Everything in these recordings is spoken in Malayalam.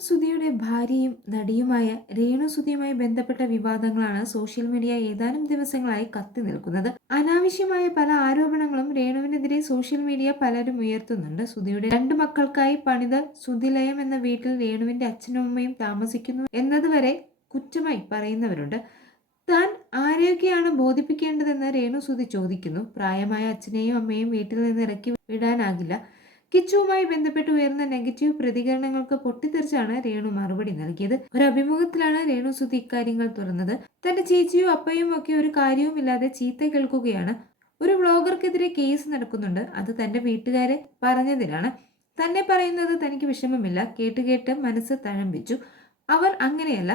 സുധിയുടെ ഭാര്യയും നടിയുമായ രേണു സുധിയുമായി ബന്ധപ്പെട്ട വിവാദങ്ങളാണ് സോഷ്യൽ മീഡിയ ഏതാനും ദിവസങ്ങളായി കത്തി നിൽക്കുന്നത്. അനാവശ്യമായ പല ആരോപണങ്ങളും രേണുവിനെതിരെ സോഷ്യൽ മീഡിയ പലരും ഉയർത്തുന്നുണ്ട്. സുധിയുടെ രണ്ട് മക്കൾക്കായി പണിത സുധിലയം എന്ന വീട്ടിൽ രേണുവിന്റെ അച്ഛനും അമ്മയും താമസിക്കുന്നു എന്നതുവരെ കുറ്റമായി പറയുന്നവരുണ്ട്. താൻ ആരെയൊക്കെയാണ് ബോധിപ്പിക്കേണ്ടതെന്ന് രേണു സുധി ചോദിക്കുന്നു. പ്രായമായ അച്ഛനെയും അമ്മയും വീട്ടിൽ നിന്ന് ഇറക്കി വിടാനാകില്ല. കിച്ചുവുമായി ബന്ധപ്പെട്ട് ഉയർന്ന നെഗറ്റീവ് പ്രതികരണങ്ങൾക്ക് പൊട്ടിത്തെറിച്ചാണ് രേണു മറുപടി നൽകിയത്. ഒരു അഭിമുഖത്തിലാണ് രേണു സുധി ഇക്കാര്യങ്ങൾ തുറന്നത്. തന്റെ ചേച്ചിയും അപ്പയും ഒക്കെ ഒരു കാര്യവുമില്ലാതെ ചീത്ത കേൾക്കുകയാണ്. ഒരു വ്ളോഗർക്കെതിരെ കേസ് നടക്കുന്നുണ്ട്. അത് തന്റെ വീട്ടുകാരെ പറഞ്ഞതിനാണ് തന്നെ പറയുന്നത് തനിക്ക് വിഷമമില്ല. കേട്ട് കേട്ട് മനസ്സ് തഴമ്പിച്ചു. അവർ അങ്ങനെയല്ല.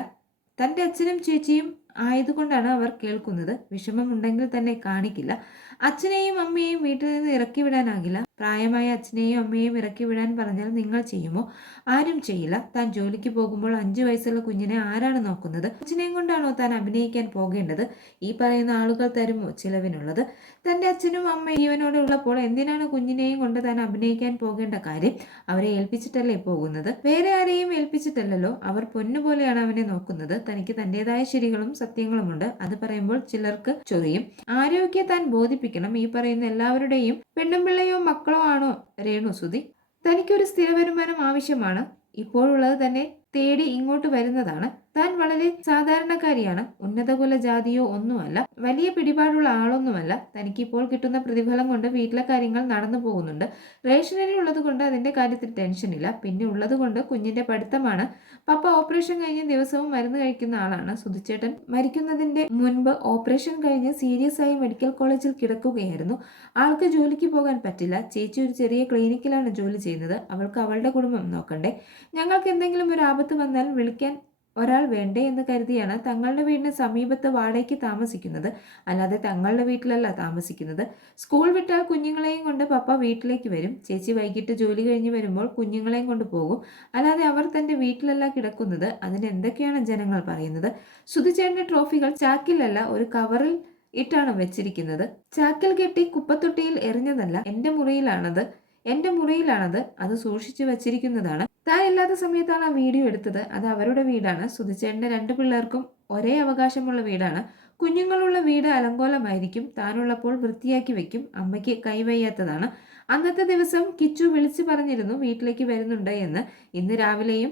തന്റെ അച്ഛനും ചേച്ചിയും ആയതുകൊണ്ടാണ് അവർ കേൾക്കുന്നത്. വിഷമമുണ്ടെങ്കിൽ തന്നെ കാണിക്കില്ല. അച്ഛനെയും അമ്മയെയും വീട്ടിൽ നിന്ന് ഇറക്കി വിടാനാകില്ല. പ്രായമായ അച്ഛനെയും അമ്മയെയും ഇറക്കി വിടാൻ പറഞ്ഞാൽ നിങ്ങൾ ചെയ്യുമോ? ആരും ചെയ്യില്ല. താൻ ജോലിക്ക് പോകുമ്പോൾ അഞ്ചു വയസ്സുള്ള കുഞ്ഞിനെ ആരാണ് നോക്കുന്നത്? അച്ഛനെയും കൊണ്ടാണോ താൻ അഭിനയിക്കാൻ പോകേണ്ടത്? ഈ പറയുന്ന ആളുകൾ തരുമോ ചിലവിനുള്ളത്? തന്റെ അച്ഛനും അമ്മയും ജീവനോടെ ഉള്ളപ്പോൾ എന്തിനാണ് കുഞ്ഞിനെയും കൊണ്ട് താൻ അഭിനയിക്കാൻ പോകേണ്ട കാര്യം? അവരെ ഏൽപ്പിച്ചിട്ടല്ലേ പോകുന്നത്? വേറെ ആരെയും ഏൽപ്പിച്ചിട്ടല്ലല്ലോ. അവർ പൊന്നുപോലെയാണ് അവനെ നോക്കുന്നത്. തനിക്ക് തന്റെതായ ശരികളും സത്യങ്ങളുമുണ്ട് അത് പറയുമ്പോൾ ചിലർക്ക് ചൊറിയും. ആരോഗ്യ താൻ ബോധിപ്പിക്കണം. ഈ പറയുന്ന എല്ലാവരുടെയും പെണ്ണും പിള്ളയോ മക്കളോ ആണോ രേണു സുധി. തനിക്കൊരു സ്ഥിര വരുമാനം ആവശ്യമാണ്. ഇപ്പോഴുള്ളത് തന്നെ തേടി ഇങ്ങോട്ട് വരുന്നതാണ്. താൻ വളരെ സാധാരണക്കാരിയാണ്. ഉന്നതകുല ജാതിയോ ഒന്നുമല്ല. വലിയ പിടിപാടുള്ള ആളൊന്നുമല്ല. തനിക്കിപ്പോൾ കിട്ടുന്ന പ്രതിഫലം കൊണ്ട് വീട്ടിലെ കാര്യങ്ങൾ നടന്നു പോകുന്നുണ്ട്. റേഷനറി ഉള്ളത് കൊണ്ട് അതിന്റെ കാര്യത്തിൽ ടെൻഷനില്ല പിന്നെ ഉള്ളത് കൊണ്ട് കുഞ്ഞിന്റെ പഠിത്തമാണ്. പപ്പ ഓപ്പറേഷൻ കഴിഞ്ഞ് ദിവസവും മരുന്ന് കഴിക്കുന്ന ആളാണ്. സുധിച്ചേട്ടൻ മരിക്കുന്നതിന്റെ മുൻപ് ഓപ്പറേഷൻ കഴിഞ്ഞ് സീരിയസ് ആയി മെഡിക്കൽ കോളേജിൽ കിടക്കുകയായിരുന്നു. ആൾക്ക് ജോലിക്ക് പോകാൻ പറ്റില്ല. ചേച്ചി ഒരു ചെറിയ ക്ലിനിക്കിലാണ് ജോലി ചെയ്യുന്നത്. അവൾക്ക് അവളുടെ കുടുംബം നോക്കണ്ടേ. ഞങ്ങൾക്ക് എന്തെങ്കിലും ഒരു ആപത്ത് വന്നാൽ വിളിക്കാൻ ഒരാൾ വേണ്ടേ എന്ന് കരുതിയാണ് തങ്ങളുടെ വീടിന് സമീപത്ത് വാടകയ്ക്ക് താമസിക്കുന്നത്. അല്ലാതെ തങ്ങളുടെ വീട്ടിലല്ല താമസിക്കുന്നത്. സ്കൂൾ വിട്ടാൽ കുഞ്ഞുങ്ങളെയും കൊണ്ട് പപ്പ വീട്ടിലേക്ക് വരും. ചേച്ചി വൈകിട്ട് ജോലി കഴിഞ്ഞ് വരുമ്പോൾ കുഞ്ഞുങ്ങളെയും കൊണ്ട് പോകും. അല്ലാതെ അവർ തന്റെ വീട്ടിലല്ല കിടക്കുന്നത്. അതിന് എന്തൊക്കെയാണ് ജനങ്ങൾ പറയുന്നത്? സുധിച്ചേട്ടന്റെ ട്രോഫികൾ ചാക്കിലല്ല ഒരു കവറിൽ ഇട്ടാണ് വെച്ചിരിക്കുന്നത്. ചാക്കിൽ കെട്ടി കുപ്പത്തൊട്ടിയിൽ എറിഞ്ഞതല്ല എന്റെ മുറിയിലാണത്. എന്റെ മുറിയിലാണത്. അത് സൂക്ഷിച്ചു വച്ചിരിക്കുന്നതാണ്. താൻ ഇല്ലാത്ത സമയത്താണ് ആ വീഡിയോ എടുത്തത്. അത് അവരുടെ വീടാണ്. സുധിച്ചേട്ടന്റെ രണ്ട് പിള്ളേർക്കും ഒരേ അവകാശമുള്ള വീടാണ്. കുഞ്ഞുങ്ങളുള്ള വീട് അലങ്കോലമായിരിക്കും. താനുള്ളപ്പോൾ വൃത്തിയാക്കി വെക്കും. അമ്മയ്ക്ക് കൈവയ്യാത്തതാണ്. അന്നത്തെ ദിവസം കിച്ചു വിളിച്ചു പറഞ്ഞിരുന്നു വീട്ടിലേക്ക് വരുന്നുണ്ട് എന്ന്. ഇന്ന് രാവിലെയും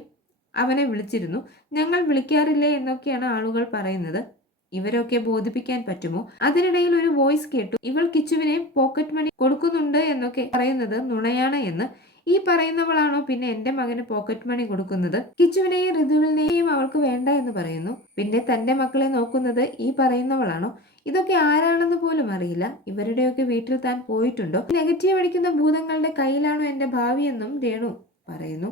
അവനെ വിളിച്ചിരുന്നു. ഞങ്ങൾ വിളിക്കാറില്ലേ എന്നൊക്കെയാണ് ആളുകൾ പറയുന്നത്. ഇവരൊക്കെ ബോധിപ്പിക്കാൻ പറ്റുമോ? അതിനിടയിൽ ഒരു വോയിസ് കേട്ടു ഇവൾ കിച്ചുവിനെ പോക്കറ്റ് മണി കൊടുക്കുന്നുണ്ട് എന്നൊക്കെ പറയുന്നത് നുണയാണ് എന്ന്. ഈ പറയുന്നവളാണോ പിന്നെ എന്റെ മകന് പോക്കറ്റ് മണി കൊടുക്കുന്നത്? കിച്ചുവിനെയും ഋതുവിനെയും അവൾക്ക് വേണ്ട എന്ന് പറയുന്നു. പിന്നെ തന്റെ മക്കളെ നോക്കുന്നത് ഈ പറയുന്നവളാണോ? ഇതൊക്കെ ആരാണെന്ന് പോലും അറിയില്ല. ഇവരുടെയൊക്കെ വീട്ടിൽ താൻ പോയിട്ടുണ്ടോ? നെഗറ്റീവ് അടിക്കുന്ന ഭൂതങ്ങളുടെ കയ്യിലാണോ എന്റെ ഭാവി എന്നും രേണു പറയുന്നു.